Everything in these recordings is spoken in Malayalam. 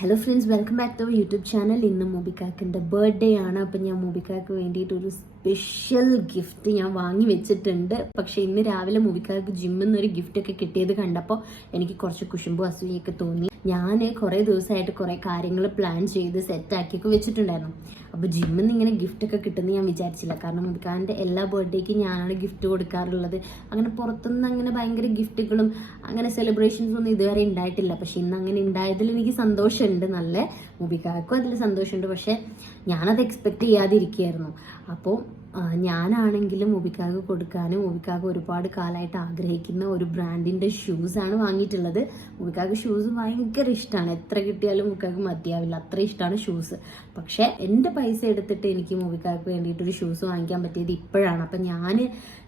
Hello friends, welcome back to our YouTube channel. ഇന്ന് മൂബിക്കാക്കിൻ്റെ ബർത്ത്ഡേ ആണ്. അപ്പം ഞാൻ മൂബിക്കാക്ക് വേണ്ടിയിട്ടൊരു സ്പെഷ്യൽ ഗിഫ്റ്റ് ഞാൻ വാങ്ങി വെച്ചിട്ടുണ്ട്. പക്ഷേ ഇന്ന് രാവിലെ മൂബിക്കാക്ക് ജിമ്മിൽ നിന്നൊരു ഗിഫ്റ്റൊക്കെ കിട്ടിയത് കണ്ടപ്പോൾ എനിക്ക് കുറച്ച് കുശുമ്പും അസൂയൊക്കെ തോന്നി. ഞാൻ കുറേ ദിവസമായിട്ട് കുറേ കാര്യങ്ങൾ പ്ലാൻ ചെയ്ത് സെറ്റാക്കിയൊക്കെ വെച്ചിട്ടുണ്ടായിരുന്നു. അപ്പോൾ ജിമ്മിൽ നിന്ന് ഇങ്ങനെ ഗിഫ്റ്റൊക്കെ കിട്ടുമെന്ന് ഞാൻ വിചാരിച്ചില്ല. കാരണം മൂബിക്കാൻ്റെ എല്ലാ ബർത്ത്ഡേക്കും ഞാനാണ് ഗിഫ്റ്റ് കൊടുക്കാറുള്ളത്. അങ്ങനെ പുറത്തുനിന്ന് അങ്ങനെ ഭയങ്കര ഗിഫ്റ്റുകളും അങ്ങനെ സെലിബ്രേഷൻസ് ഒന്നും ഇതുവരെ ഉണ്ടായിട്ടില്ല. പക്ഷെ ഇന്ന് അങ്ങനെ ഉണ്ടായതിൽ എനിക്ക് സന്തോഷമുണ്ട്. നല്ല മൂബിക്കാർക്കും അതിൽ സന്തോഷമുണ്ട്. പക്ഷെ ഞാനത് എക്സ്പെക്റ്റ് ചെയ്യാതിരിക്കുകയായിരുന്നു. അപ്പോൾ ഞാനാണെങ്കിലും മൂബിക്കാക്ക് കൊടുക്കാനും മൂബിക്കാക്ക് ഒരുപാട് കാലമായിട്ട് ആഗ്രഹിക്കുന്ന ഒരു ബ്രാൻഡിൻ്റെ ഷൂസാണ് വാങ്ങിയിട്ടുള്ളത്. മൂബിക്കാക്ക് ഷൂസ് ഭയങ്കര ഇഷ്ടമാണ്. എത്ര കിട്ടിയാലും മൂബിക്കാക്ക് മതിയാവില്ല, അത്ര ഇഷ്ടമാണ് ഷൂസ്. പക്ഷേ എൻ്റെ പൈസ എടുത്തിട്ട് എനിക്ക് മൂബിക്കാക്ക് വേണ്ടിയിട്ടൊരു ഷൂസ് വാങ്ങിക്കാൻ പറ്റിയത് ഇപ്പോഴാണ്. അപ്പം ഞാൻ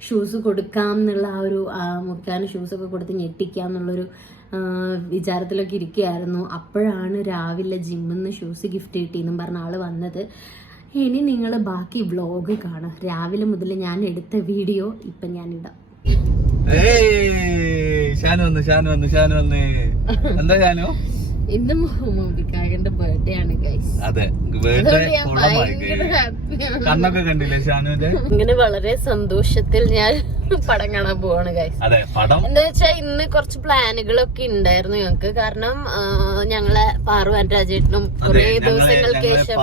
ഷൂസ് കൊടുക്കാം എന്നുള്ള ആ ഒരു മൂബിക്കാന് ഷൂസൊക്കെ കൊടുത്ത് ഞെട്ടിക്കാം എന്നുള്ളൊരു വിചാരത്തിലൊക്കെ ഇരിക്കുകയായിരുന്നു. അപ്പോഴാണ് രാവിലെ ജിമ്മിൽ നിന്ന് ഷൂസ് ഗിഫ്റ്റ് കിട്ടിയെന്നും പറഞ്ഞ ആൾ വന്നത്. ഇനി നിങ്ങൾ ബാക്കി വ്ലോഗ് കാണാം. രാവിലെ മുതൽ ഞാൻ എടുത്ത വീഡിയോ ഇപ്പൊ ഞാൻ ഇടാം. ഇന്ന് മൂബിക്കാകന്റെ ബർത്ത്ഡേ ആണ് ഗൈസ്. കണ്ണൊക്കെ കണ്ടില്ലേ ഷാനുവിന്റെ? ഇങ്ങനെ വളരെ സന്തോഷത്തിൽ ഞാൻ പടം കാണാൻ പോവാണ് ഗൈസ്. എന്താ വെച്ചാൽ ഇന്ന് കുറച്ച് പ്ലാനുകളൊക്കെ ഉണ്ടായിരുന്നു ഞങ്ങക്ക്. കാരണം ഞങ്ങളെ പാറു രാജേട്ടനും കുറെ ദിവസങ്ങൾക്ക് ശേഷം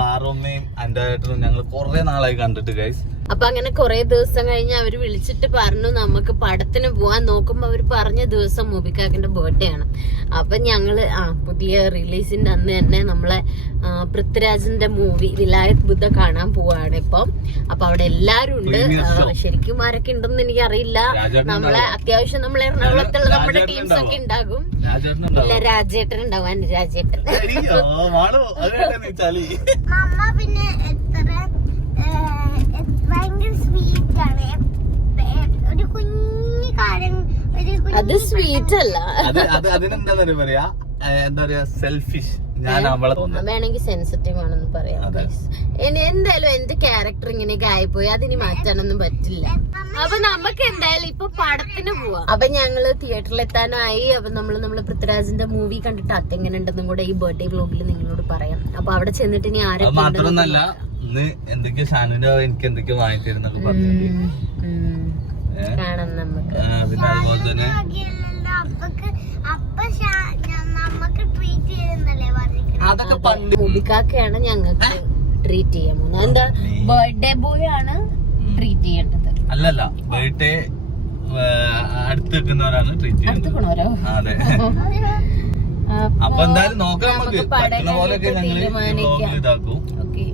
ഞങ്ങൾ കുറെ നാളായി കണ്ടിട്ട് ഗൈസ്. അപ്പൊ അങ്ങനെ കുറെ ദിവസം കഴിഞ്ഞ് അവര് വിളിച്ചിട്ട് പറഞ്ഞു നമുക്ക് പടത്തിന് പോവാൻ. നോക്കുമ്പോ അവര് പറഞ്ഞ ദിവസം മൂബിക്കാക്കിന്റെ ബർത്ത്ഡേ ആണ്. അപ്പൊ ഞങ്ങള് പുതിയ റിലീസിന്റെ അന്ന് തന്നെ നമ്മളെ പൃഥ്വിരാജിന്റെ മൂവി വിലായത് ബുദ്ധ കാണാൻ പോവാണ് ഇപ്പം. അപ്പൊ അവിടെ എല്ലാരും ഉണ്ട്. ശരിക്കും ആരൊക്കെ ഉണ്ടെന്ന് എനിക്കറിയില്ല. നമ്മളെ അത്യാവശ്യം നമ്മളെ എറണാകുളത്തുള്ള നമ്മുടെ ടീംസ് ഒക്കെ ഉണ്ടാകും. ഇല്ല, രാജേട്ടൻ ഉണ്ടാവും. രാജേട്ടൻ ഭയങ്കര സ്വീറ്റ് ആണ്. ഒരു കുഞ്ഞു കാര്യം, അത് സ്വീറ്റ് അല്ല, അതിനെന്താ പറയാ, എന്താ പറയാ, സെൽഫിഷ്. ഞാൻ അവളെ വേണമെങ്കിൽ സെൻസിറ്റീവ് ആണെന്ന് പറയാം. എന്തായാലും എന്റെ ക്യാരക്ടർ ഇങ്ങനെയൊക്കെ ആയിപ്പോയി, അതിനി മാറ്റാനൊന്നും പറ്റില്ല. അപ്പൊ നമുക്ക് എന്തായാലും ഇപ്പൊ പടത്തിന് പോവാം. അപ്പൊ ഞങ്ങള് തിയേറ്ററിൽ എത്താനായി. അപ്പൊ നമ്മള് പൃഥ്വിരാജിന്റെ മൂവി കണ്ടിട്ട് അതെങ്ങനെ ഉണ്ടെന്നും കൂടെ ഈ ബർത്ത്ഡേ വ്ലോഗിൽ നിങ്ങളോട് പറയാം. അപ്പൊ അവിടെ ചെന്നിട്ട് ഇനി ആരും മാത്രമൊന്നല്ല, എന്തൊക്കെയോ ഷാനുവിന്റെ എനിക്ക് എന്തൊക്കെയോ വാങ്ങിത്തരുന്നൊക്കെ പറഞ്ഞു കാണാം നമുക്ക്. പിന്നെ അതുപോലെ തന്നെ അതൊക്കെ പണ്ട് മൂബിക്കാക്കയാണ് ഞങ്ങൾക്ക് ട്രീറ്റ് ചെയ്യാൻ പോകുന്നത്. എന്താ ബർത്ത്ഡേ ബോയ് ആണ് ട്രീറ്റ് ചെയ്യേണ്ടത്. അല്ലല്ല, ബർത്ത്ഡേ അടുത്ത് നിൽക്കുന്നവരാണ് ട്രീറ്റ് ചെയ്യുന്നത്. അതെ. അപ്പൊ എന്തായാലും നോക്കാം, നമുക്ക് പറ്റുന്ന പോലെയൊക്കെ ഞങ്ങൾ ഇതാക്കും. ഓക്കെ.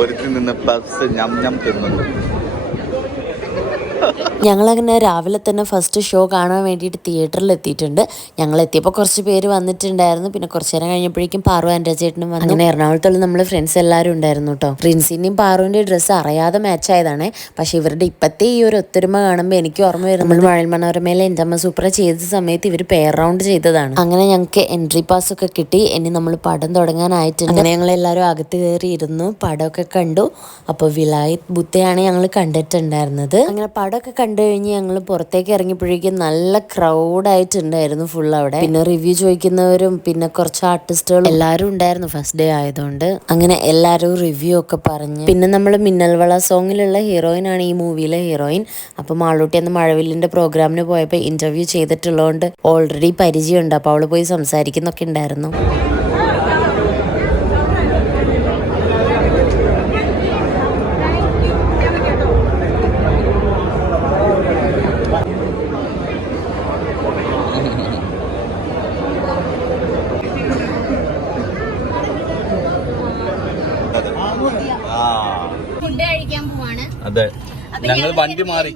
ഒരുത്തിൽ നിന്ന് പപ്സ് ഞം ഞം തിന്നുന്നു. ഞങ്ങളങ്ങനെ രാവിലെ തന്നെ ഫസ്റ്റ് ഷോ കാണാൻ വേണ്ടിയിട്ട് തിയേറ്ററിൽ എത്തിയിട്ടുണ്ട്. ഞങ്ങൾ എത്തിയപ്പോൾ കുറച്ച് പേര് വന്നിട്ടുണ്ടായിരുന്നു. പിന്നെ കുറച്ച് നേരം കഴിഞ്ഞപ്പോഴേക്കും പാറു രാജേട്ടനും വന്നു. അങ്ങനെ എറണാകുളത്തുള്ള നമ്മളെ ഫ്രണ്ട്സ് എല്ലാവരും ഉണ്ടായിരുന്നു കേട്ടോ. പ്രിൻസിന്റെയും പാറുവിന്റെ ഡ്രസ്സ് അറിയാതെ മാച്ച് ആയതാണ്. പക്ഷെ ഇവരുടെ ഇപ്പത്തെ ഈ ഒരു ഒത്തൊരുമ കാണുമ്പോൾ എനിക്ക് ഓർമ്മ വരും, നമ്മൾ മഴൽ മനോരമയിലെ എൻ്റെ അമ്മ സൂപ്പർ ചെയ്ത സമയത്ത് ഇവർ പെയർ റൗണ്ട് ചെയ്തതാണ്. അങ്ങനെ ഞങ്ങൾക്ക് എൻട്രി പാസ് ഒക്കെ കിട്ടി. ഇനി നമ്മൾ പടം തുടങ്ങാനായിട്ടുണ്ട്. അങ്ങനെ ഞങ്ങൾ എല്ലാവരും അകത്ത് കയറി ഇരുന്നു, പടമൊക്കെ കണ്ടു. അപ്പോൾ വിലായത് ബുദ്ധയാണ് ഞങ്ങൾ കണ്ടിട്ടുണ്ടായിരുന്നത്. അങ്ങനെ പടമൊക്കെ കണ്ടു കഴിഞ്ഞ് ഞങ്ങൾ പുറത്തേക്ക് ഇറങ്ങിയപ്പോഴേക്കും നല്ല ക്രൗഡായിട്ടുണ്ടായിരുന്നു ഫുൾ അവിടെ. പിന്നെ റിവ്യൂ ചോദിക്കുന്നവരും പിന്നെ കുറച്ച് ആർട്ടിസ്റ്റുകളും എല്ലാവരും ഉണ്ടായിരുന്നു ഫസ്റ്റ് ഡേ ആയതുകൊണ്ട്. അങ്ങനെ എല്ലാവരും റിവ്യൂ ഒക്കെ പറഞ്ഞു. പിന്നെ നമ്മൾ മിന്നൽവള സോങ്ങിലുള്ള ഹീറോയിൻ ആണ് ഈ മൂവിയിലെ ഹീറോയിൻ. അപ്പം മാളൂട്ടി അന്ന് മഴവില്ലിന്റെ പ്രോഗ്രാമിന് പോയപ്പോൾ ഇന്റർവ്യൂ ചെയ്തിട്ടുള്ളതുകൊണ്ട് ഓൾറെഡി പരിചയമുണ്ട്. അപ്പോൾ അവള് പോയി സംസാരിക്കുന്നൊക്കെ ഉണ്ടായിരുന്നു. ഫുഡ് കഴിക്കാൻ പോവാണ്. അതെ, ഞങ്ങൾ വണ്ടി മാറി.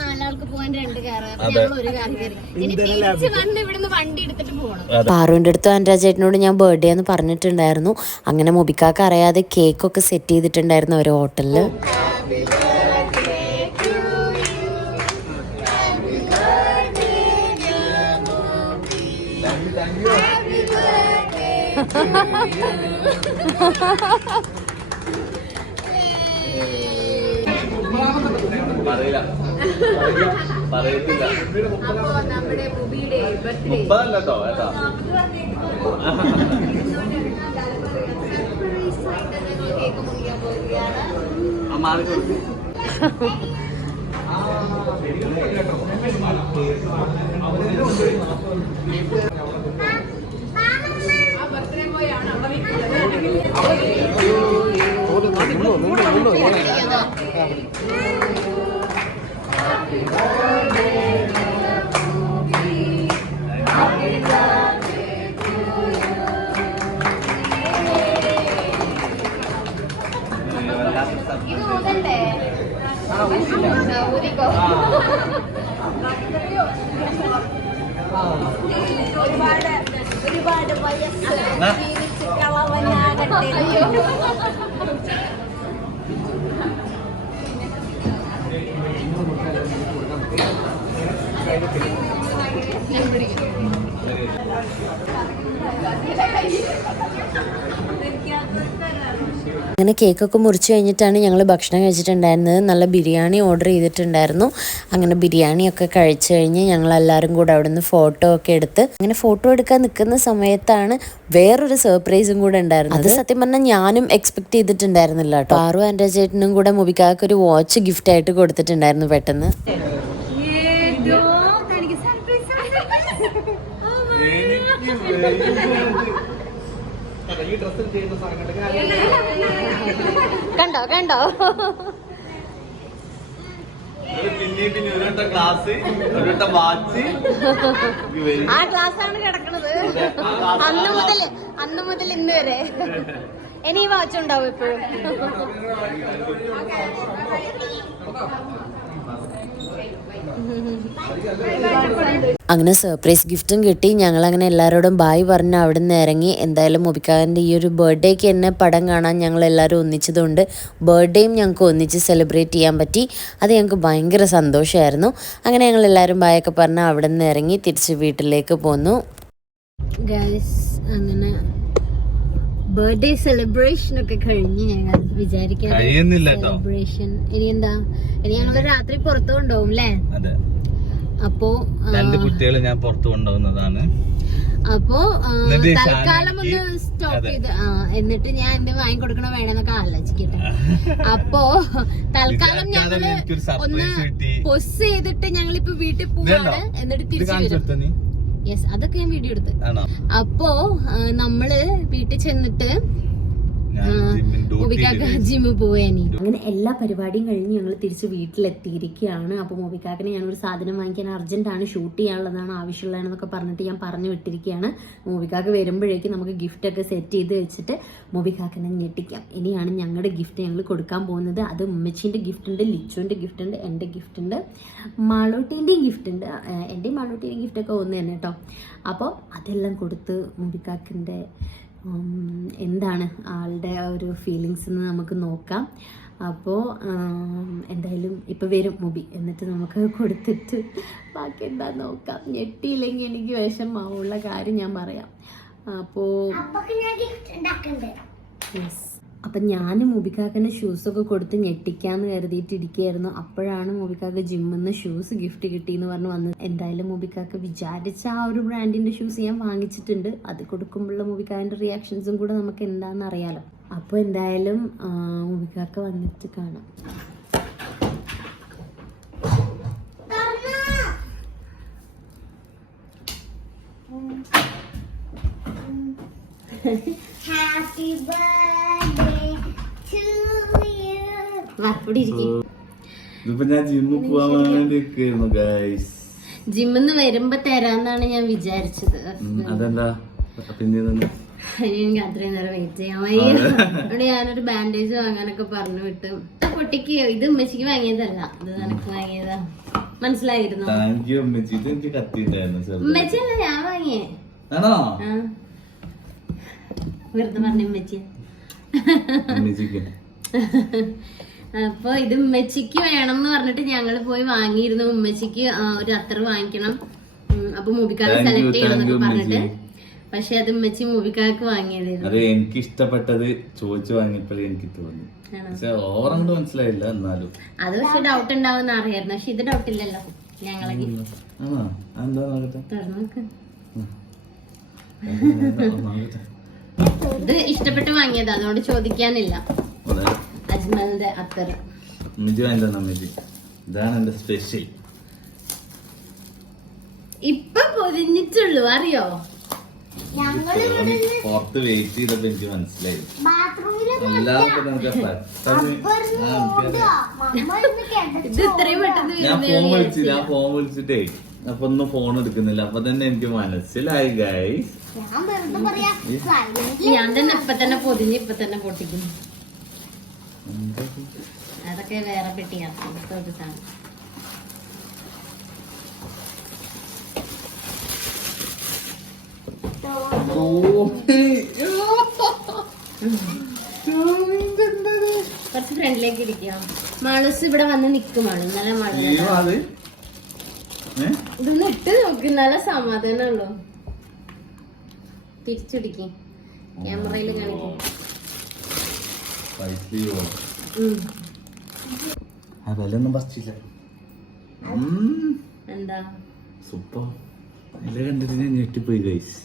നാലാൾക്ക് പോകാൻ 2 കാറ്, ഞങ്ങൾ 1 കാറ് കയറി. ഇനി തിരിച്ച് വന്ന് ഇവിടുന്ന് വണ്ടി എടുത്തിട്ട് പോകണം. പാറുവിന്റെ അടുത്ത് അനുരാജേട്ടനോട് ഞാൻ ബർത്ത്ഡേ എന്ന് പറഞ്ഞിട്ടുണ്ടായിരുന്നു. അങ്ങനെ മൊബിക്കാക്ക് അറിയാതെ കേക്കൊക്കെ സെറ്റ് ചെയ്തിട്ടുണ്ടായിരുന്നു ഒരു ഹോട്ടലില്. പറയില്ല പറയത്തില്ല. അപ്പോ നമ്മുടെ മുബിയുടെ ബർത്ത്ഡേ 30 കേട്ടോ ഏട്ടാ. കേക്ക് മുറിക്കാൻ പോവുകയാണ്. മാറി കൊടുക്കും. ബർത്ത്ഡേ ബോയാണ് അവിടെ ഇത് ഊതണ്ടേ? ഊതിക്കോ. ഒരുപാട് വയസ്സ് ജീവിച്ച് കളവനാകട്ടെ. അങ്ങനെ കേക്കൊക്കെ മുറിച്ച് കഴിഞ്ഞിട്ടാണ് ഞങ്ങൾ ഭക്ഷണം കഴിച്ചിട്ടുണ്ടായിരുന്നത്. നല്ല ബിരിയാണി ഓർഡർ ചെയ്തിട്ടുണ്ടായിരുന്നു. അങ്ങനെ ബിരിയാണിയൊക്കെ കഴിച്ചു കഴിഞ്ഞ് ഞങ്ങളെല്ലാവരും കൂടെ അവിടെ നിന്ന് ഫോട്ടോ ഒക്കെ എടുത്ത് അങ്ങനെ ഫോട്ടോ എടുക്കാൻ നിൽക്കുന്ന സമയത്താണ് വേറൊരു സർപ്രൈസും കൂടെ ഉണ്ടായിരുന്നത്. അത് സത്യം പറഞ്ഞാൽ ഞാനും എക്സ്പെക്ട് ചെയ്തിട്ടുണ്ടായിരുന്നില്ല കേട്ടോ. പാറു ആൻഡ്ര ചേട്ടനും കൂടെ മുബിക്കാക്ക് ഒരു വാച്ച് ഗിഫ്റ്റ് ആയിട്ട് കൊടുത്തിട്ടുണ്ടായിരുന്നു പെട്ടെന്ന്. കണ്ടോ കണ്ടോ പിന്നെ ഒരു ഗ്ലാസ് ഒരു വാച്ച്. ആ ഗ്ലാസ് ആണ് കിടക്കണത് അന്ന് മുതൽ ഇന്ന് വരെ. ഇനി ഈ വാച്ച് ഉണ്ടാവും എപ്പോഴും. അങ്ങനെ സർപ്രൈസ് ഗിഫ്റ്റും കിട്ടി. ഞങ്ങളങ്ങനെ എല്ലാവരോടും ബായ് പറഞ്ഞ് അവിടെ നിന്ന് ഇറങ്ങി. എന്തായാലും മുബിക്കാൻ്റെ ഈ ഒരു ബർത്ത്ഡേക്ക് എന്നെ പടം കാണാൻ ഞങ്ങൾ എല്ലാവരും ഒന്നിച്ചതുകൊണ്ട് ബർത്ത്ഡേയും ഞങ്ങൾക്ക് ഒന്നിച്ച് സെലിബ്രേറ്റ് ചെയ്യാൻ പറ്റി. അത് ഞങ്ങൾക്ക് ഭയങ്കര സന്തോഷമായിരുന്നു. അങ്ങനെ ഞങ്ങൾ എല്ലാവരും ബായൊക്കെ പറഞ്ഞ് അവിടെ നിന്ന് ഇറങ്ങി തിരിച്ച് വീട്ടിലേക്ക് പോന്നു. അങ്ങനെ ബർത്ത്ഡേ സെലിബ്രേഷൻ ഒക്കെ കഴിഞ്ഞ് ഞങ്ങൾ വിചാരിക്കാൻ സെലിബ്രേഷൻ ഇനി എന്താ, ഇനി ഞങ്ങൾ രാത്രി പുറത്തു കൊണ്ടുപോകും അല്ലേ? അപ്പോ 2 കുട്ടികളെ ഞാൻ പുറത്തു കൊണ്ടുപോകുന്നതാണ്. അപ്പോ തൽക്കാലം ഒന്ന് സ്റ്റോപ്പ് ചെയ്ത് എന്നിട്ട് ഞാൻ എന്ത് വാങ്ങിക്കൊടുക്കണോ വേണമെന്നൊക്കെ ആലോചിക്കട്ടെ. അപ്പോ തൽക്കാലം ഞങ്ങള് ഒന്ന് പൊസ് ചെയ്തിട്ട് ഞങ്ങളിപ്പോ വീട്ടിൽ പോവാണ്. എന്നിട്ട് തിരിച്ചു വരും. യെസ്, അതൊക്കെ ഞാൻ വീഡിയോ എടുത്ത്. അപ്പോ നമ്മള് വീട്ടിൽ ചെന്നിട്ട് ജിമ്മ് പോവാനി. അങ്ങനെ എല്ലാ പരിപാടിയും കഴിഞ്ഞ് ഞങ്ങൾ തിരിച്ച് വീട്ടിലെത്തിയിരിക്കുകയാണ്. അപ്പോൾ മോബിക്കാക്കിനെ ഞാനൊരു സാധനം വാങ്ങിക്കാൻ അർജന്റാണ്, ഷൂട്ട് ചെയ്യാനുള്ളതാണ്, ആവശ്യമുള്ളതാണെന്നൊക്കെ പറഞ്ഞിട്ട് ഞാൻ പറഞ്ഞു വിട്ടിരിക്കുകയാണ്. മോബിക്കാക്ക് വരുമ്പോഴേക്കും നമുക്ക് ഗിഫ്റ്റ് ഒക്കെ സെറ്റ് ചെയ്ത് വെച്ചിട്ട് മോബിക്കാക്കിനെ ഞെട്ടിക്കാം. ഇനിയാണ് ഞങ്ങളുടെ ഗിഫ്റ്റ് ഞങ്ങൾ കൊടുക്കാൻ പോകുന്നത്. അത് ഉമ്മച്ചീൻ്റെ ഗിഫ്റ്റ് ഉണ്ട്, ലിച്ചുവിൻ്റെ ഗിഫ്റ്റ് ഉണ്ട്, എൻ്റെ ഗിഫ്റ്റ് ഉണ്ട്, മാളൂട്ടീൻ്റെയും ഗിഫ്റ്റ് ഉണ്ട്. എൻ്റെയും മാളൂട്ടീൻ്റെയും ഗിഫ്റ്റൊക്കെ ഒന്ന് തന്നെ കേട്ടോ. അപ്പോൾ അതെല്ലാം കൊടുത്ത് മോബിക്കാക്കിൻ്റെ എന്താണ് ആളുടെ ഒരു ഫീലിങ്സ് എന്ന് നമുക്ക് നോക്കാം. അപ്പോൾ എന്തായാലും ഇപ്പോൾ വരും മുബി, എന്നിട്ട് നമുക്ക് കൊടുത്തിട്ട് ബാക്കി എന്താ നോക്കാം. ഞെട്ടിയില്ലെങ്കിൽ എനിക്ക് വിഷമാവുള്ള കാര്യം ഞാൻ പറയാം. അപ്പോൾ യെസ്, അപ്പം ഞാൻ മുബിക്കാക്കൻ്റെ ഷൂസൊക്കെ കൊടുത്ത് ഞെട്ടിക്കാന്ന് കരുതിയിട്ടിരിക്കുകയായിരുന്നു. അപ്പോഴാണ് മുബിക്കാക്ക് ജിമ്മിൽ നിന്ന് ഷൂസ് ഗിഫ്റ്റ് കിട്ടിയെന്ന് പറഞ്ഞ് വന്നത്. എന്തായാലും മുബിക്കാക്ക് വിചാരിച്ച ആ ഒരു ബ്രാൻഡിൻ്റെ ഷൂസ് ഞാൻ വാങ്ങിച്ചിട്ടുണ്ട്. അത് കൊടുക്കുമ്പോഴുള്ള മുബിക്കാൻ്റെ റിയാക്ഷൻസും കൂടെ നമുക്ക് എന്താണെന്ന് അറിയാലോ. അപ്പോൾ എന്തായാലും മുബിക്കാക്ക വന്നിട്ട് കാണാം. Happy birthday to you. ഇതിപ്പോ ഞാൻ ജിമ്മിൽ പോവാൻ വേണ്ടിയിരിക്കുന്നു ഗൈസ്. ജിമ്മിന്ന് വരുമ്പോ തരാന്നാണ് ഞാൻ വിചാരിച്ചത്. അതെന്താ പിന്നെ എനിക്ക് അത്രയും നേരം വെയിറ്റ് ചെയ്യാൻ വയ്യ. അവിടെ ഞാനൊരു ബാൻഡേജ് വാങ്ങാനൊക്കെ പറഞ്ഞു വിട്ട്. പൊട്ടിക്ക് ഇത് ഉമ്മച്ചിക്ക് വാങ്ങിയതല്ല, ഇത് നിനക്ക് വാങ്ങിയതാ. മനസ്സിലായിരുന്നു? ഉമ്മച്ചിയല്ല ഞാൻ വാങ്ങിയേ. വെറുതെ പറഞ്ഞ ഉമ്മച്ചിയ. അപ്പൊ ഇത് ഉമ്മച്ചിക്ക് വേണം എന്ന് പറഞ്ഞിട്ട് ഞങ്ങൾ പോയി വാങ്ങിയിരുന്നു. ഉമ്മച്ചിക്ക് ഒരു അത്തർ വാങ്ങിക്കണം, അപ്പൊ മുബിക്കാക്ക് സെലക്ട് ചെയ്യണം എന്നൊക്കെ പറഞ്ഞിട്ട്. പക്ഷെ അത് ഉമ്മച്ചി മൂവിക്കാർക്ക് വാങ്ങിയതായിരുന്നു. അത് എനിക്ക് ഇഷ്ടപ്പെട്ടത് ചോദിച്ചു വാങ്ങിയപ്പോഴേ എനിക്ക് തോന്നി. പക്ഷെ ഓവറങ്ങോട്ട് മനസ്സിലായില്ല. എന്നാലും അത് പക്ഷെ ഡൗട്ട് ഉണ്ടാവുന്ന അറിയായിരുന്നു. പക്ഷെ ഇത് ഡൗട്ട് ഇല്ലല്ലോ. ഞങ്ങളെ എന്താ നോക്കട്ടെ, തുറന്നു നോക്ക്. ഇത് ഇഷ്ടപ്പെട്ട് വാങ്ങിയത്, അതുകൊണ്ട് ചോദിക്കാനില്ല. അജ്മലിന്റെ അത്തർ ഇതാണ് എന്റെ സ്പെഷ്യൽ. ഇപ്പൊ പൊതിഞ്ഞിട്ടുള്ളൂ, അറിയോ? പുറത്ത് വെയിറ്റ് ചെയ്തപ്പോ എനിക്ക് മനസ്സിലായി. ഇത് ഇത്രയും പെട്ടെന്ന് ഞാൻ ഫോൺ വിളിച്ചിട്ടേ അപ്പൊ ഒന്നും ഫോൺ എടുക്കുന്നില്ല. അപ്പൊ തന്നെ എനിക്ക് മനസ്സിലായി ഗൈസ്. ഞാൻ തന്നെ ഇപ്പൊ തന്നെ പൊതിഞ്ഞ് ഇപ്പൊ തന്നെ പൊട്ടിക്കുന്നു. അതൊക്കെ വേറെ പെട്ടിയാണ്. കുറച്ച് ഫ്രണ്ടിലേക്ക് ഇരിക്കാം. മാളൂസ് ഇവിടെ വന്ന് നിക്കുമാണ്. ഇന്നലെ മാളു ഇതൊന്ന് ഇട്ട് നോക്കി, നല്ല സമാധാനമുള്ളൂ. തിരിച്ചുടിക്കും, ക്യാമറയിൽ കാണിക്കും. എന്താ സൂപ്പർ കണ്ടിട്ട് ഞാൻ ഞെട്ടിപ്പോയി ഗൈസ്.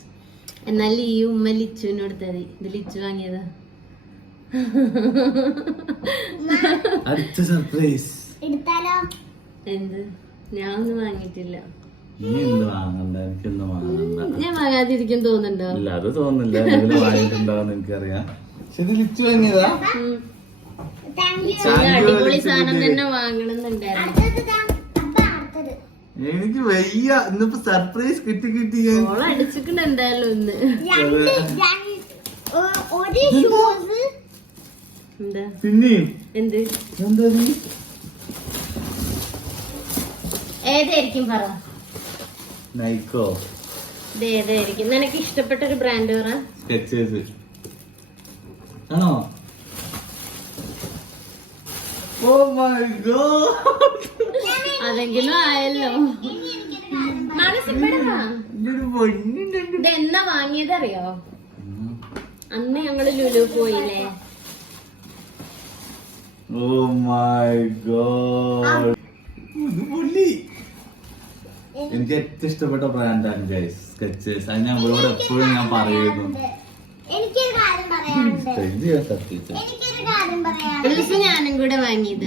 എന്നാൽ ഈ ഉമ്മ ലിച്ചുവിന് കൊടുത്തത്. ഇത് ലിച്ചു വാങ്ങിയതാ. അടുത്ത സർപ്രൈസ്. എന്ത്? ഞാൻ ഒന്നും വാങ്ങിയിട്ടില്ല. നീ എന്ത് വാങ്ങണ്ട, എനിക്കൊന്നും വാങ്ങണ്ട. ഞാൻ വാങ്ങാതിരിക്കും തോന്നുന്നുണ്ടോ? ഇല്ല, അത് തോന്നുന്നില്ല. വാങ്ങിയിട്ടുണ്ടാവും എനിക്കറിയാം. പക്ഷെ ഇത് ലിച്ചു വാങ്ങിയതാ. അടിപൊളി സാധനം തന്നെ വാങ്ങണമെന്നുണ്ടായിരുന്നു. എനിക്ക് വയ്യ. ഇന്നിപ്പോ സർപ്രൈസ് കിട്ടി അടിച്ചിട്ടുണ്ട് എന്തായാലും ഒന്ന്. എന്താ പിന്നെയും എന്ത് എന്താ ഏതായിരിക്കും പറ? നൈക്കോ. ഇത് ഏതായിരിക്കും? നിനക്ക് ഇഷ്ടപ്പെട്ട ഒരു ബ്രാൻഡ് പറ. സ്കെച്ചേഴ്സ് ആണോ? ഓ മൈ ഗോഡ്, അതെങ്കിലും ആയല്ലോ. ഇത് എന്നാ വാങ്ങിയതറിയോ? അന്ന് ഞങ്ങള് ലുലു പോയില്ലേ? ഓ മൈ ഗോഡ്, എനിക്ക് ഏറ്റവും ഇഷ്ടപ്പെട്ട ബ്രാൻഡാണ് ഗൈസ് സ്കെച്ചേഴ്സ്. അത് ഞാൻ ഇവരോട് എപ്പോഴും ഞാൻ പറയുന്നു. ഞാനും കൂടെ വാങ്ങിയത്.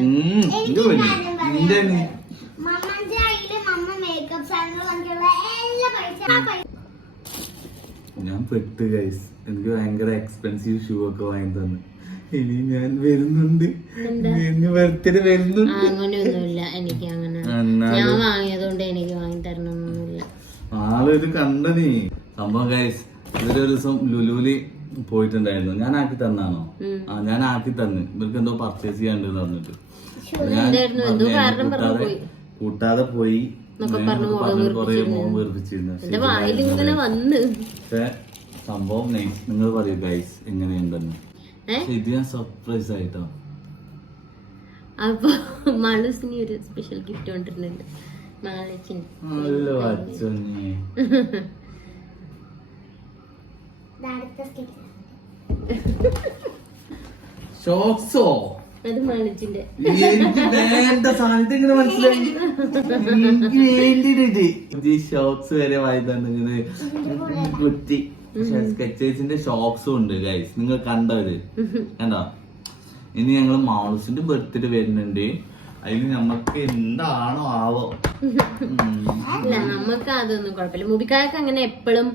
ഞാൻ പെട്ട് ഗൈസ്. എനിക്ക് ഭയങ്കര എക്സ്പെൻസീവ് ഷൂ ഒക്കെ വാങ്ങി തന്നു. ഇനി ഞാൻ വരുന്നുണ്ട്, ബർത്ത്ഡേ വരുന്നുണ്ട്. അങ്ങനെയൊന്നുമില്ല എനിക്ക്. അങ്ങനെ ഞാൻ വാങ്ങിയതുകൊണ്ട് എനിക്ക് വാങ്ങി തരണമൊന്നുമില്ല. ഇത് കണ്ട നീ സംഭവം ഗൈസ്. ഇവര് ഒരു ദിവസം ലുലുവില് പോയിട്ടുണ്ടായിരുന്നു. ഞാൻ ആക്കി തന്നാണോ? ഞാൻ ആക്കി തന്ന്. ഇവർക്ക് എന്തോ പർച്ചേസ് ചെയ്യാണ്ട് പറഞ്ഞിട്ട് കൂട്ടാതെ പോയി കൊറേ മോൻ വെറുപ്പിച്ചിരുന്നു. പക്ഷെ സംഭവം നൈസ്. നിങ്ങൾ പറയൂ ഗൈസ് എങ്ങനെയുണ്ടെന്ന്. ഇത് ഞാൻ സർപ്രൈസ് ആയിട്ടോ. അപ്പൊ മാളൂസിന് ഒരു സ്പെഷ്യൽ ഗിഫ്റ്റ് കൊണ്ടിട്ടുണ്ട്. അല്ലോ അച്ഛനെ. ഷോക്സോ? അത് മാളൂസിന്റെ. എനിക്ക് വേണ്ട സാധനത്തെ ഇങ്ങനെ മനസ്സിലായി. എനിക്ക് വേണ്ടിട്ട് ഷോക്സ് വരെ വായി തന്നെ കുറ്റി. സ്കെച്ചേഴ്സിന്റെ ഷോക്സും ഉണ്ട് ഗൈസ്. നിങ്ങൾ കണ്ടോ ഇത്? കണ്ടോ? ഇനി ഞങ്ങള് മാളൂസിന്റെ ബർത്ത്ഡേ വരുന്നുണ്ട്. അതിന് നമ്മക്ക് എന്താണോ ആവോ. ഇല്ല, നമുക്ക് അതൊന്നും കുഴപ്പമില്ല. മുബിക്കാർക്ക് അങ്ങനെ എപ്പോഴും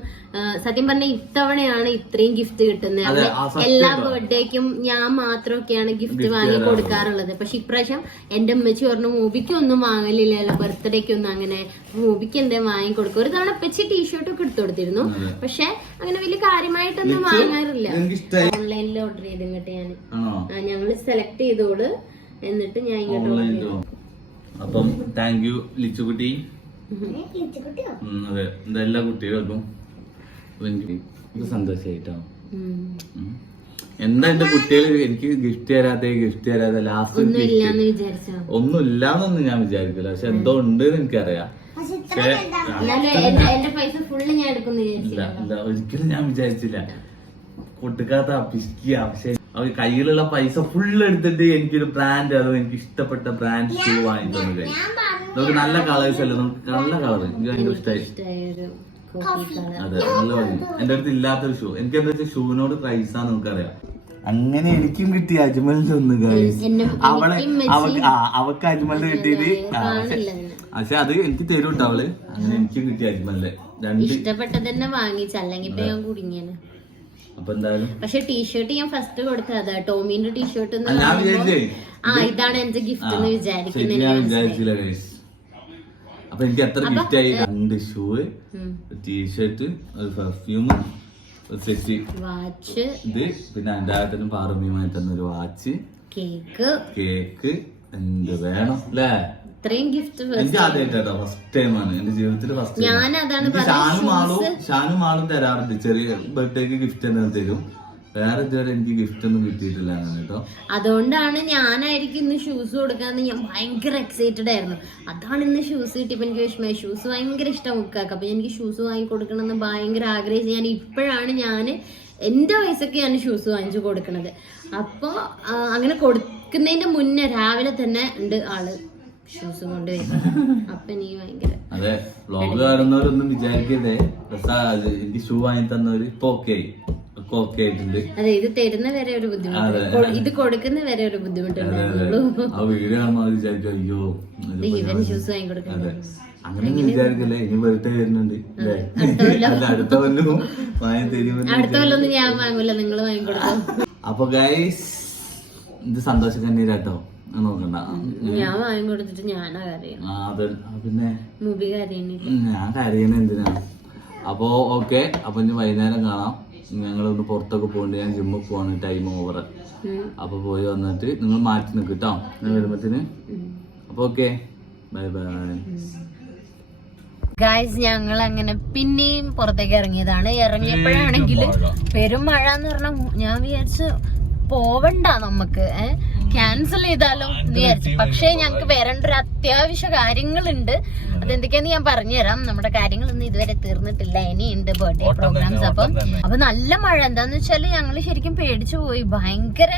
സത്യം പറഞ്ഞ ഇത്തവണയാണ് ഇത്രയും ഗിഫ്റ്റ് കിട്ടുന്നത്. എല്ലാ ബർത്ത്ഡേക്കും ഞാൻ മാത്രമൊക്കെയാണ് ഗിഫ്റ്റ് വാങ്ങി കൊടുക്കാറുള്ളത്. പക്ഷെ ഇപ്രാവശ്യം എന്റെ അമ്മച്ചി പറഞ്ഞു മൂബിക്ക് ഒന്നും വാങ്ങലില്ലല്ലോ ബർത്ത്ഡേക്ക് ഒന്നും. അങ്ങനെ മൂബിക്ക് എന്താ വാങ്ങി കൊടുക്കും. ഒരു തവണ പെച്ചി ടീഷർട്ട് ഒക്കെ എടുത്തു കൊടുത്തിരുന്നു. പക്ഷെ അങ്ങനെ വലിയ കാര്യമായിട്ടൊന്നും വാങ്ങാറില്ല. ഓൺലൈനിൽ ഓർഡർ ചെയ്ത് ഇങ്ങോട്ട് ഞങ്ങള് സെലക്ട് ചെയ്തോള്. എന്നിട്ട് ഞാൻ ഇങ്ങോട്ട്. അപ്പം താങ്ക് യു ലിച്ചുകുട്ടി. അതെ, എല്ലാ കുട്ടികൾക്കും എനിക്ക് സന്തോഷായിട്ടോ. എന്താ എന്റെ കുട്ടികൾ എനിക്ക് ഗിഫ്റ്റ് തരാതെ ലാസ്റ്റ് ഒന്നും ഇല്ലാന്നൊന്നും ഞാൻ വിചാരിക്കില്ല. പക്ഷെ എന്തോ ഉണ്ട് എനിക്കറിയാം. പക്ഷെ ഇത്ര പക്ഷേ, വലുതാ. എന്റെ പൈസ ഫുള്ള് ഞാൻ എടുക്കുന്നു ഇല്ല ഇല്ല ഒരിക്കലും ഞാൻ വിചാരിച്ചില്ല. കൊടുക്കാത്ത പിശിക്കുക. പക്ഷെ അവർ കയ്യിലുള്ള പൈസ ഫുള്ള് എടുത്തിട്ട് എനിക്കൊരു ബ്രാൻഡ്, അതോ എനിക്ക് ഇഷ്ടപ്പെട്ട ബ്രാൻഡ് ഷൂ വാങ്ങിത്തന്നു കഴിയും. ഞാൻ പറഞ്ഞു നമുക്ക് നല്ല കളേഴ്സ് അല്ലേ, നമുക്ക് നല്ല കളർ എനിക്ക് ഭയങ്കര ഇഷ്ടമായി. അതെ നല്ല ഭംഗി. എന്റെ അടുത്ത് ഇല്ലാത്തൊരു ഷൂ. എനിക്ക് എന്താ വെച്ചാൽ ഷൂവിനോട് പ്രൈസാന്ന് നമുക്കറിയാം. അങ്ങനെ എനിക്കും കിട്ടി അജ്മലിന്റെ ഒന്ന് അവക്ക് അജ്മലിന്റെ കിട്ടിയത്. പക്ഷെ അത് എനിക്ക് തരും കേട്ടോ അവള്. അങ്ങനെ എനിക്കും കിട്ടി അജ്മലിന്റെ രണ്ട്. ഇഷ്ടപ്പെട്ടത് തന്നെ വാങ്ങിച്ച, അല്ലെങ്കിൽ ഇപ്പൊ ഞാൻ കുടുങ്ങിയാണ്. അപ്പൊ എന്തായാലും പക്ഷെ ടീഷർട്ട് ഞാൻ ഫസ്റ്റ് കൊടുത്തതാ, ടോമിന്റെ ടീഷർട്ട്. ഞാൻ വിചാരിച്ചേ ഇതാണ് എന്റെ ഗിഫ്റ്റ് എന്ന് ശരിക്കും ഞാൻ വിചാരിച്ചില്ല ഗൈസ്. അപ്പൊ എനിക്ക് എത്ര ഗിഫ്റ്റ് ആയി? 2 ഷൂ, ടീഷർട്ട്, ഒരു പെർഫ്യൂം, ഒരു സെറ്റ് വാച്ച്, ഇത് പിന്നെ എന്റെ ആട്ടനും പാറമ്മിയുമായി തന്നൊരു വാച്ച്, കേക്ക് എന്ത് വേണം അല്ലേ? ഇത്രയും ഗിഫ്റ്റ് എനിക്ക് ആദ്യമായിട്ടോ, ഫസ്റ്റ് ടൈമാണ് എന്റെ ജീവിതത്തിൽ ഫസ്റ്റ് ടൈം. ഷാനും ആളും തരാറുണ്ട്, ചെറിയ ബർത്ത്ഡേക്ക് ഗിഫ്റ്റ് എന്തെങ്കിലും തരും. വേറെ ഇതുവരെ എനിക്ക് ഗിഫ്റ്റ് ഒന്നും കിട്ടിയിട്ടില്ല കേട്ടോ. അതുകൊണ്ടാണ് ഞാനായിരിക്കും ഇന്ന് ഷൂസ് കൊടുക്കാന്ന് ഞാൻ ഭയങ്കര എക്സൈറ്റഡ് ആയിരുന്നു. അതാണ് ഇന്ന് ഷൂസ് കിട്ടിയപ്പോ എനിക്ക് വിഷമമായി. ഷൂസ് ഭയങ്കര ഇഷ്ടം മുക്കാക്ക. അപ്പൊ എനിക്ക് ഷൂസ് വാങ്ങി കൊടുക്കണം എന്ന് ഭയങ്കര ആഗ്രഹിച്ച് ഞാൻ ഇപ്പോഴാണ് എന്റെ പൈസക്ക് ഞാൻ ഷൂസ് വാങ്ങിച്ചു കൊടുക്കണത്. അപ്പൊ അങ്ങനെ കൊടുക്കുന്നതിന്റെ മുന്നേ രാവിലെ തന്നെ ഉണ്ട് ആള് ഷൂസ് കൊണ്ടുവരും. അപ്പൊ നീ ഭയങ്കര അതെ വ്ളോഗ് കാണുന്നവരൊന്നും വിചാരിക്കട്ടെ എനിക്ക് ഷൂ വാങ്ങി തന്നവര് ഇപ്പൊ ഓക്കെ ആയിട്ടുണ്ട്. അതെ, ഇത് തരുന്ന വരെ ഒരു ബുദ്ധിമുട്ട്, ഇത് കൊടുക്കുന്ന വരെ ഒരു ബുദ്ധിമുട്ടുണ്ടായിരുന്നുള്ളൂ. ആ വീഡിയോ കാണുമ്പോൾ വിചാരിക്കും അയ്യോ ഇവൻ ഷൂസ് വാങ്ങി കൊടുക്കുന്നത്. അങ്ങനെ വിചാരിക്കല്ലേ. ഇനി ബർത്ത്ഡേ വരുന്നുണ്ട് അടുത്ത കൊല്ലം വാങ്ങി തരുമെന്ന്. അടുത്ത കൊല്ലം ഞാൻ വാങ്ങൂല, നിങ്ങൾ വാങ്ങിക്കൊടുക്കും. അപ്പൊ ഗൈസ് ഇത് സന്തോഷം കണ്ണീരാട്ടോ, നോക്കണ്ട. ഞാൻ വാങ്ങി കൊടുത്തിട്ട് ഞാനാ കരയണം. പിന്നെ മുബി കരയണില്ല, ഞാൻ കരയണ എന്തിനാ. അപ്പൊ ഓക്കെ, അപ്പൊ ഇനി വൈകുന്നേരം കാണാം. ഞങ്ങളൊന്ന് പുറത്തൊക്കെ പോകണ്ട്, ഞാൻ ജിമ്മിൽ പോവാണ്, ടൈം ഓവർ. അപ്പൊ പോയി വന്നിട്ട് നിങ്ങൾ മാറ്റി നിൽക്കും കേട്ടോ ഞാൻ വരുമ്പത്തിന്. അപ്പൊ ഓക്കെ, ബൈ ബൈ. ഗായ്സ് ഞങ്ങൾ അങ്ങനെ പിന്നെയും പുറത്തേക്ക് ഇറങ്ങിയതാണ്. ഇറങ്ങിയപ്പോഴാണെങ്കിൽ പെരും മഴ എന്ന് പറഞ്ഞാൽ ഞാൻ വിചാരിച്ചു പോവണ്ട, നമുക്ക് ക്യാൻസൽ ചെയ്താലോ എന്ന് വിചാരിച്ചു. പക്ഷേ ഞങ്ങക്ക് വരേണ്ട ഒരു അത്യാവശ്യ കാര്യങ്ങളുണ്ട്. അതെന്തൊക്കെയാന്ന് ഞാൻ പറഞ്ഞുതരാം. നമ്മുടെ കാര്യങ്ങളൊന്നും ഇതുവരെ തീർന്നിട്ടില്ല, ഇനിയുണ്ട് ബർത്ത്ഡേ പ്രോഗ്രാംസ്. അപ്പൊ നല്ല മഴ. എന്താന്ന് വെച്ചാല് ഞങ്ങള് ശരിക്കും പേടിച്ചു പോയി. ഭയങ്കര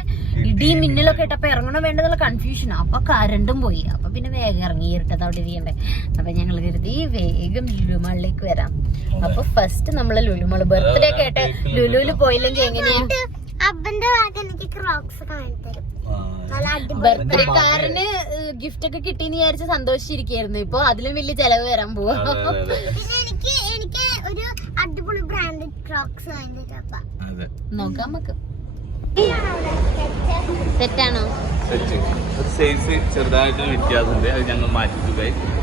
ഇടിയും മിന്നലൊക്കെ ഇട്ടപ്പോ ഇറങ്ങണോ വേണ്ടതുള്ള കൺഫ്യൂഷൻ. അപ്പൊ കരണ്ടും പോയി. അപ്പൊ പിന്നെ വേഗം ഇറങ്ങി, ഇരുട്ടത് അവിടെ ഇരിക്കണ്ടേ. അപ്പൊ ഞങ്ങൾ കരുതി വേഗം ലുലുമാളിലേക്ക് വരാം. അപ്പൊ ഫസ്റ്റ് നമ്മള് ലുലുമാള് ബർത്ത്ഡേ ഒക്കെ ആയിട്ട് ലുലുവില് പോയില്ലെങ്കിൽ എങ്ങനെയാ? അപ്പന്റെ എനിക്ക് ക്രോക്സ് കാണിത്തരും. ബർത്ത്ഡേക്കാരന് ഗിഫ്റ്റ് ഒക്കെ കിട്ടിന്ന് വിചാരിച്ച് സന്തോഷിച്ചിരിക്കായിരുന്നു. ഇപ്പൊ അതിലും വലിയ ചെലവ് വരാൻ പോവാ. പിന്നെ എനിക്ക് ഒരു അടിപൊളി ബ്രാൻഡഡ് ക്രോക്സ് വാങ്ങിത്തരും. നോക്കാം നമുക്ക്. സെറ്റാണോ? സൈസ് ചെറുതായിട്ട് വ്യത്യാസമുണ്ട്, അത് ഞങ്ങൾ മാറ്റി.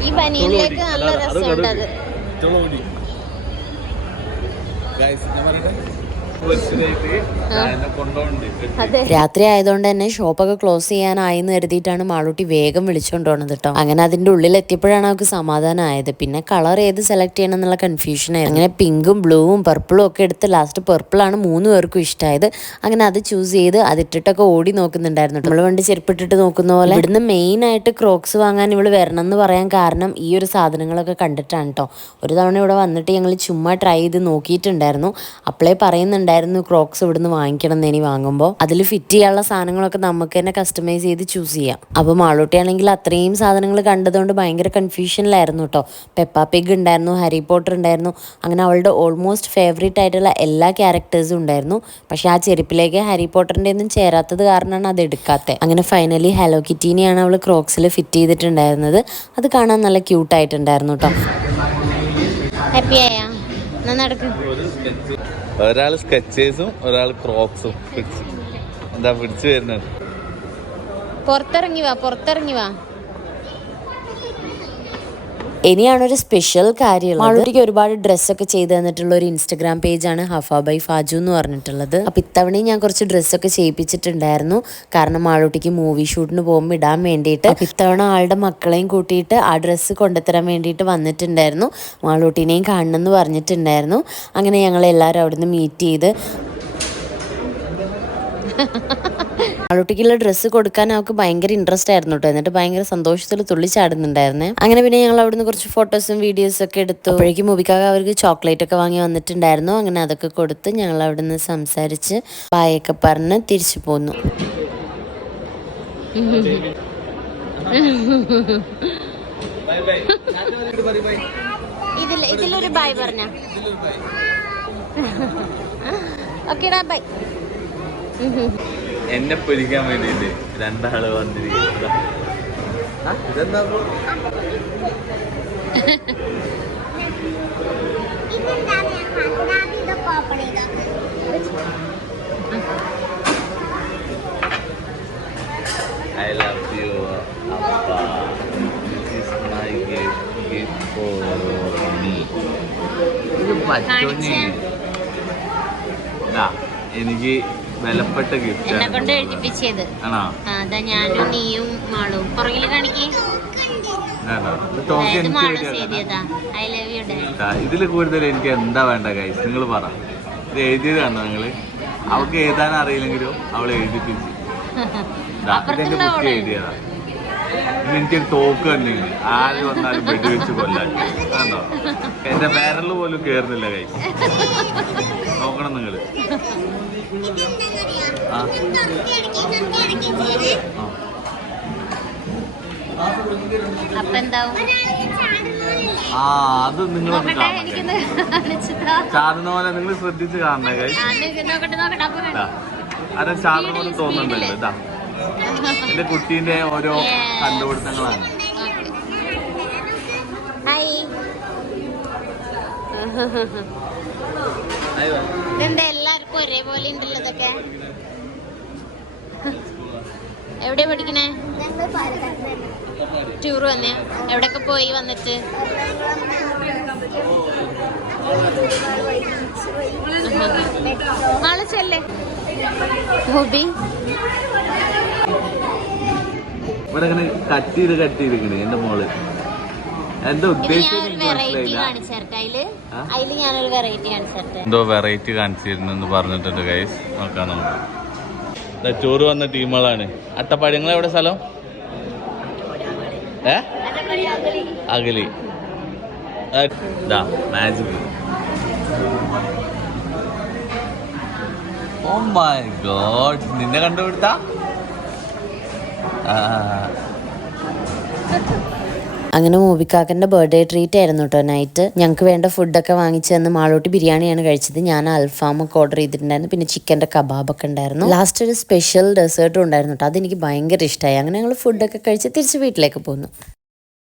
ഈ ബനിയനിലേക്ക് നല്ല രസമുണ്ട്. അത് രാത്രി ആയതുകൊണ്ട് തന്നെ ഷോപ്പൊക്കെ ക്ലോസ് ചെയ്യാനായി എന്ന് കരുതിയിട്ടാണ് മാളൂട്ടി വേഗം വിളിച്ചുകൊണ്ട് പോണത് കേട്ടോ. അങ്ങനെ അതിന്റെ ഉള്ളിൽ എത്തിയപ്പോഴാണ് അവർക്ക് സമാധാനമായത്. പിന്നെ കളർ ഏത് സെലക്ട് ചെയ്യണം എന്നുള്ള കൺഫ്യൂഷൻ ആയിരുന്നു. അങ്ങനെ പിങ്കും ബ്ലൂവും പർപ്പിളും ഒക്കെ എടുത്ത് ലാസ്റ്റ് പർപ്പിളാണ് 3 പേർക്കും ഇഷ്ടമായത്. അങ്ങനെ അത് ചൂസ് ചെയ്ത് അതിട്ടിട്ടൊക്കെ ഓടി നോക്കുന്നുണ്ടായിരുന്നു. നമ്മൾ പണ്ട് ചെരുപ്പിട്ടിട്ട് നോക്കുന്ന പോലെ. ഇവിടുന്ന് മെയിൻ ആയിട്ട് ക്രോക്സ് വാങ്ങാൻ ഇവള് വരണം എന്ന് പറയാൻ കാരണം ഈ ഒരു സാധനങ്ങളൊക്കെ കണ്ടിട്ടാണ് കേട്ടോ. ഒരു തവണ ഇവിടെ വന്നിട്ട് ഞങ്ങൾ ചുമ്മാ ട്രൈ ചെയ്ത് നോക്കിയിട്ടുണ്ടായിരുന്നു. അപ്പോഴേ പറയുന്നുണ്ടായിരുന്നു ക്രോക്സ് ഇവിടുന്ന് വാങ്ങിക്കണം എന്ന്. ഇനി വാങ്ങുമ്പോൾ അതിൽ ഫിറ്റ് ചെയ്യാനുള്ള സാധനങ്ങളൊക്കെ നമുക്ക് തന്നെ കസ്റ്റമൈസ് ചെയ്ത് ചൂസ് ചെയ്യാം. അപ്പോൾ മാളൂട്ടിയാണെങ്കിൽ അത്രയും സാധനങ്ങൾ കണ്ടതുകൊണ്ട് ഭയങ്കര കൺഫ്യൂഷനിലായിരുന്നു കേട്ടോ. പെപ്പ പിഗ് ഉണ്ടായിരുന്നു, ഹാരി പോട്ടർ ഉണ്ടായിരുന്നു, അങ്ങനെ അവളുടെ ഓൾമോസ്റ്റ് ഫേവറേറ്റ് ആയിട്ടുള്ള എല്ലാ ക്യാരക്ടേഴ്സും ഉണ്ടായിരുന്നു. പക്ഷെ ആ ചെരുപ്പിലേക്ക് ഹാരി പോട്ടറിന്റെ ഒന്നും ചേരാത്തത് കാരണമാണ് അത് എടുക്കാത്തത്. അങ്ങനെ ഫൈനലി ഹലോ കിറ്റീനെയാണ് അവൾ ക്രോക്സിൽ ഫിറ്റ് ചെയ്തിട്ടുണ്ടായിരുന്നത്. അത് കാണാൻ നല്ല ക്യൂട്ടായിട്ടുണ്ടായിരുന്നു കേട്ടോ. ഹാപ്പി ആയാ? നടക്കും. ഒരാൾ സ്കെച്ചേഴ്സും ഒരാൾ ക്രോക്സും പിടിച്ചു വരുന്നത്. പുറത്തിറങ്ങി വാ. ഇനിയാണൊരു സ്പെഷ്യൽ കാര്യം. മാളൂട്ടിക്ക് ഒരുപാട് ഡ്രസ്സൊക്കെ ചെയ്ത് തന്നിട്ടുള്ള ഒരു ഇൻസ്റ്റഗ്രാം പേജാണ് ഹഫ ബൈ ഫാജു എന്ന് പറഞ്ഞിട്ടുള്ളത്. അപ്പൊ ഇത്തവണയും ഞാൻ കുറച്ച് ഡ്രസ്സൊക്കെ ചെയ്യിപ്പിച്ചിട്ടുണ്ടായിരുന്നു. കാരണം മാളൂട്ടിക്ക് മൂവി ഷൂട്ടിന് പോകുമ്പോൾ ഇടാൻ വേണ്ടിയിട്ട്. അപ്പൊ ഇത്തവണ ആളുടെ മക്കളെയും കൂട്ടിയിട്ട് ആ ഡ്രസ്സ് കൊണ്ടുതരാൻ വേണ്ടിയിട്ട് വന്നിട്ടുണ്ടായിരുന്നു. മാളൂട്ടിനെയും കാണണമെന്ന് പറഞ്ഞിട്ടുണ്ടായിരുന്നു. അങ്ങനെ ഞങ്ങൾ എല്ലാവരും അവിടുന്ന് മീറ്റ് ചെയ്ത് ആളൂട്ടിക്കുള്ള ഡ്രസ്സ് കൊടുക്കാൻ അവൾക്ക് ഭയങ്കര ഇൻട്രസ്റ്റ് ആയിരുന്നു കേട്ടോ. എന്നിട്ട് ഭയങ്കര സന്തോഷത്തിൽ തുള്ളിച്ചാടുന്നുണ്ടായിരുന്നേ. അങ്ങനെ പിന്നെ ഞങ്ങൾ അവിടുന്ന് കുറച്ച് ഫോട്ടോസും വീഡിയോസും ഒക്കെ എടുത്തു. അപ്പോഴേക്കും മുബിക്കാക്ക അവർക്ക് ചോക്ലേറ്റ് ഒക്കെ വാങ്ങി വന്നിട്ടുണ്ടായിരുന്നു. അങ്ങനെ അതൊക്കെ കൊടുത്ത് ഞങ്ങൾ അവിടുന്ന് സംസാരിച്ച് ബായൊക്കെ പറഞ്ഞ് തിരിച്ചു പോന്നു. ഇതിലൊരു ബൈ പറഞ്ഞ ഓക്കേടാ ബൈ. എന്നെ പൊരിക്കാൻ വേണ്ടിട്ട് രണ്ടാള് വന്നിരിക്കുന്നത്. ഇതെന്താ I love you, Appa. This is my gift for me. ഇത് പറ്റോഞ്ഞി. എനിക്ക് വിലപ്പെട്ട ഗിഫ്റ്റ് എന്നെ കൊണ്ട് എഴുതിപ്പിച്ചത് ആണോ? അതാ ഞാനും നീയും മാളും പുറകില് കാണിക്കേ. ഇതില് കൂടുതൽ എനിക്ക് എന്താ വേണ്ട ഗൈസ് നിങ്ങൾ പറ. ഇത് എഴുതിയത് കണ്ടോ നിങ്ങള്? അവൾക്ക് എഴുതാൻ അറിയില്ലെങ്കിലും അവൾ എഴുതിപ്പിച്ച് ഇതെന്റെ ബുക്ക് എഴുതിയതാ. ഇന്ന് എനിക്കൊരു തോക്ക് കണ്ടില്ല, ആര് വന്നാലും വെടിവെച്ച് കൊല്ലാൻ. ആണോ? എന്റെ പേരല് പോലും കേറുന്നില്ല ഗൈസ്. നോക്കണം നിങ്ങള്. അത് നിങ്ങളൊന്ന് ചാടുന്ന പോലെ നിങ്ങൾ ശ്രദ്ധിച്ച് കാണണേ ഗൈസ്. അതെ ചാടുന്ന പോലെ തോന്നുന്നുണ്ടല്ലോ. ഇതാ എന്റെ കുട്ടീന്റെ ഓരോ കണ്ടുപിടുത്തങ്ങളാണ്. എല്ലാവർക്കും ഒരേപോലെ ഉണ്ടല്ലതൊക്കെ. എവിടെയാ പഠിക്കണേ? ടൂർ വന്നേ? എവിടെയൊക്കെ പോയി വന്നിട്ട്? നാളെ ചെല്ലേ ഹോബി. ഇവിടെ ഇങ്ങനെ കട്ട് ചെയ്തിരിക്കണേ എന്റെ മോള്. എന്താ ഉദ്ദേശിച്ചത്? എന്തോ വെറൈറ്റി കാണിച്ചിരുന്നു പറഞ്ഞിട്ടുണ്ട് ഗൈസ്. നോക്കാം നമുക്ക്. ടൂർ വന്ന ടീമുകളാണ്. അട്ടപ്പാടി. നിങ്ങൾ എവിടെ സ്ഥലം? അകലി. മാജിക്. ഓ മൈ ഗോഡ്, നിന്നെ കണ്ടുപിടുത്ത. അങ്ങനെ മൂബിക്കാക്കൻ്റെ ബർത്ത്ഡേ ട്രീറ്റ് ആയിരുന്നു കേട്ടോ നൈറ്റ്. ഞങ്ങൾക്ക് വേണ്ട ഫുഡൊക്കെ വാങ്ങിച്ചു തന്ന് മാളൂട്ടി ബിരിയാണിയാണ് കഴിച്ചത്. ഞാൻ അൽഫാമൊക്കെ ഓർഡർ ചെയ്തിട്ടുണ്ടായിരുന്നു. പിന്നെ ചിക്കൻ്റെ കബാബൊക്കെ ഉണ്ടായിരുന്നു. ലാസ്റ്റ് ഒരു സ്പെഷ്യൽ ഡെസേർട്ടും ഉണ്ടായിരുന്നു കേട്ടോ. അതെനിക്ക് ഭയങ്കര ഇഷ്ടമായി. അങ്ങനെ ഞങ്ങൾ ഫുഡൊക്കെ കഴിച്ച് തിരിച്ച് വീട്ടിലേക്ക് പോന്നു.